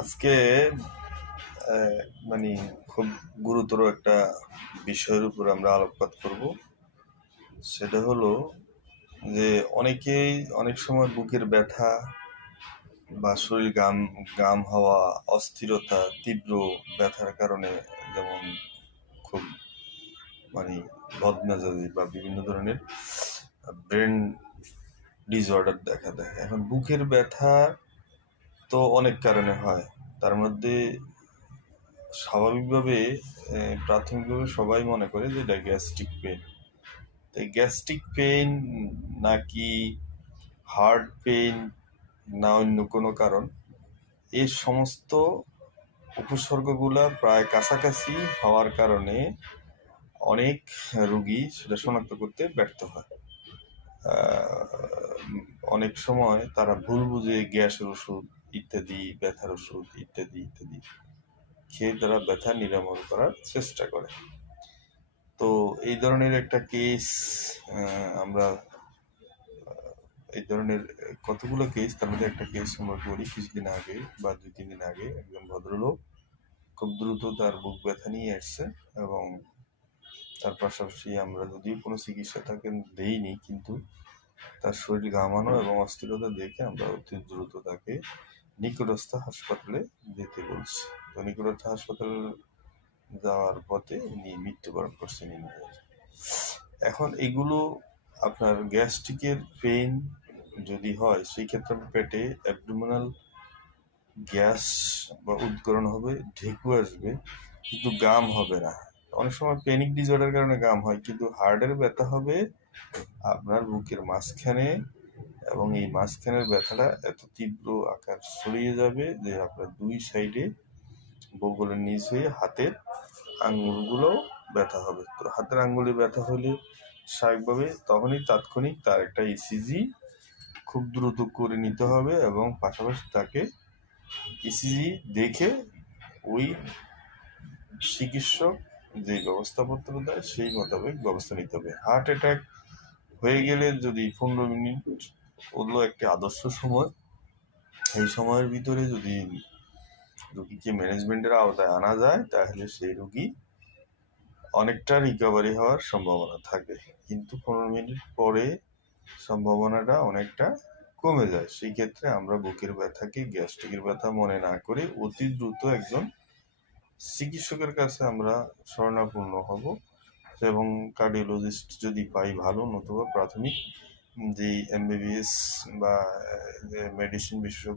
আজকে আহ, মানে খুব গুরুতর একটা বিষয়ের উপর আমরা আলোকপাত করব। সেটা হলো যে অনেকেই অনেক সময় বুকের ব্যথা বা শরীর গাম গাম হওয়া, অস্থিরতা, তীব্র ব্যথার কারণে যেমন খুব মানে বদমেজাজি বা বিভিন্ন ধরনের ব্রেন ডিসঅর্ডার দেখা দেয়। এখন বুকের ব্যথা তো অনেক কারণে হয়। তার মধ্যে স্বাভাবিকভাবে প্রাথমিকভাবে সবাই মনে করে যে এটা গ্যাস্ট্রিক পেন। তো গ্যাস্ট্রিক পেন নাকি হার্ট পেন না অন্য কোনো কারণ, এই সমস্ত উপসর্গগুলা প্রায় কাছাকাছি হওয়ার কারণে অনেক রোগী সেটা শনাক্ত করতে ব্যর্থ হয়। অনেক সময় তারা ভুল বুঝে গ্যাসের ওষুধ ইত্যাদি, ব্যথার ওষুধ ইত্যাদি ইত্যাদি খেয়ে তারা ব্যথা নিরাময় করার চেষ্টা করে। তো এই ধরনের একটা কেস আমরা এই ধরনের কতগুলো কেস, তার মধ্যে একটা কেস আমরা করি কিছুদিন আগে বা 2-3 দিন আগে। একজন ভদ্রলোক খুব দ্রুত তার বুক ব্যথা নিয়ে আসছে এবং তার পাশাপাশি আমরা যদিও কোনো চিকিৎসা তাকে দেইনি, কিন্তু তার শরীর ঘামানো এবং অস্থিরতা দেখে আমরা অতি দ্রুত তাকে নিকটস্থ হাসপাতালে যেতে বলছি। তো নিকটস্থ হাসপাতালে যাওয়ার পথে উনি মৃত্যুবরণ করছেন ইন্ডিয়ায়। এখন এগুলো আপনার গ্যাস্ট্রিকের পেইন যদি হয়, সেই ক্ষেত্রে পেটে অ্যাবডোমিনাল গ্যাস বা উদ্গরণ হবে, ঢেকু আসবে, কিন্তু গাম হবে না। অনেক সময় প্যানিক ডিসঅর্ডার কারণে গাম হয়, কিন্তু হার্টের ব্যথা হবে আপনার বুকের মাঝখানে, এবং এই মাঝখানের ব্যথাটা এত তীব্র আকার ছড়িয়ে যাবে যে আপনার দুই সাইডে বগলের নিচ হয়ে হাতের আঙ্গুলগুলোও ব্যথা হবে। তো হাতের আঙ্গুলে ব্যথা হলে স্বাভাবিকভাবে তখনই তাৎক্ষণিক তার একটা ইসিজি খুব দ্রুত করে নিতে হবে, এবং পাশাপাশি তাকে ইসিজি দেখে ওই চিকিৎসক যে ব্যবস্থাপত্র দেয় সেই মোতাবেক ব্যবস্থা নিতে হবে। হার্ট অ্যাটাক হয়ে গেলে যদি 15 মিনিট হলো একটি আদর্শ সময়, এই সময়ের ভিতরে যদি রোগীকে ম্যানেজমেন্টের আওতায় আনা যায় তাহলে সেই রোগী অনেকটা রিকভারি হওয়ার সম্ভাবনা থাকে। কিন্তু 15 মিনিট পরে সম্ভাবনাটা অনেকটা কমে যায়। সেই ক্ষেত্রে আমরা বুকের ব্যথাকে গ্যাস্ট্রিকের ব্যথা মনে না করে অতি দ্রুত একজন চিকিৎসকের কাছে আমরা শরণাপন্ন হব, এবং কার্ডিওলজিস্ট যদি পাই ভালো, নতুবা প্রাথমিক যে এমবিবিএস বা মেডিসিন বিশেষজ্ঞ